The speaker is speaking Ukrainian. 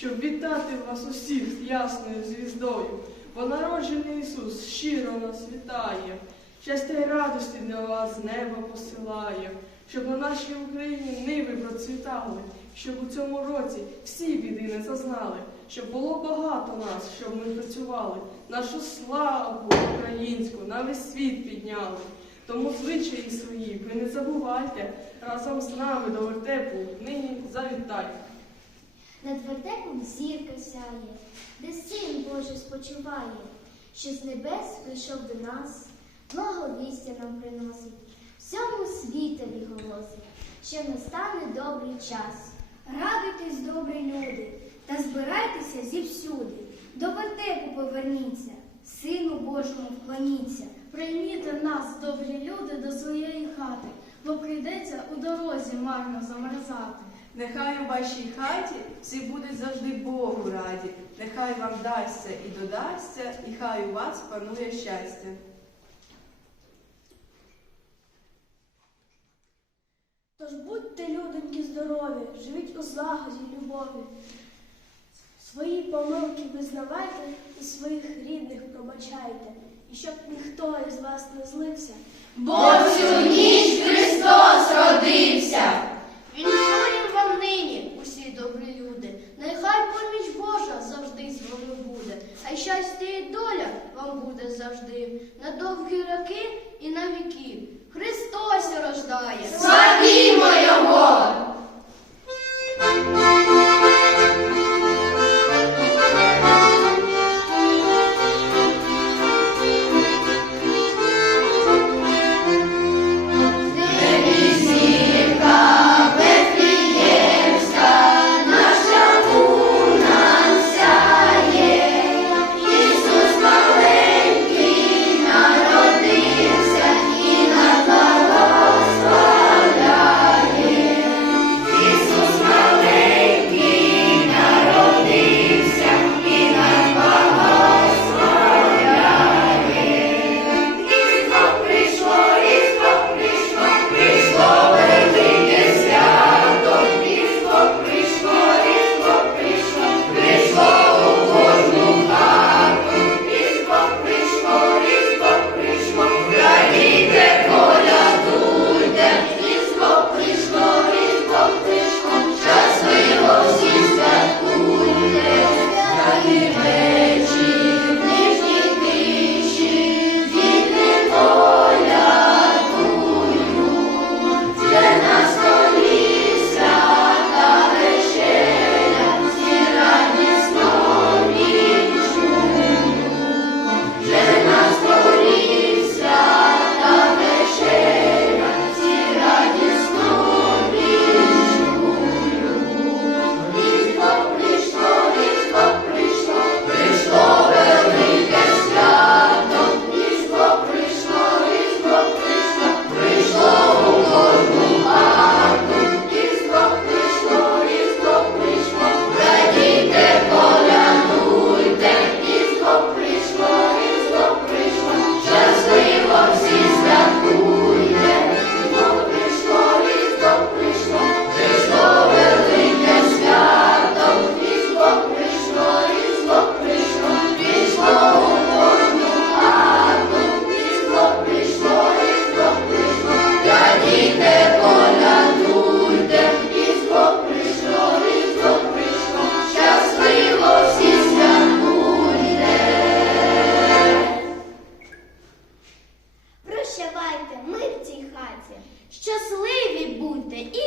щоб вітати вас усіх з ясною звіздою. Бо народжений Ісус щиро нас вітає, щастя й радості для вас з неба посилає, щоб на нашій Україні ниви процвітали, щоб у цьому році всі біди не зазнали, щоб було багато нас, щоб ми працювали, нашу славу українську на весь світ підняли. Тому звичаї свої ви не забувайте, разом з нами до вертепу нині завітайте. Над вертепом зірка сяє, де син Божий спочиває, що з небес прийшов до нас, благовістя нам приносить, всьому світові голосить, що настане добрий час. Радуйтесь, добрі люди, та збирайтеся зівсюди. До вертепу поверніться, Сину Божому вклоніться. Прийміте нас, добрі люди, до своєї хати, бо прийдеться у дорозі марно замерзати. Нехай у вашій хаті всі будуть завжди Богу раді, нехай вам дасться і додасться, і хай у вас панує щастя. Тож будьте, людоньки, здорові, живіть у злагоді й любові. Свої помилки визнавайте і своїх рідних пробачайте, і щоб ніхто із вас не злився. Бо всю ніч Христос родився. Віншуєм вам нині, усі добрі люди. Нехай поміч Божа завжди з вами буде, а й щастя і доля вам буде завжди. На довгі роки і на віки. Христос рождає. Славімо Його! буде. І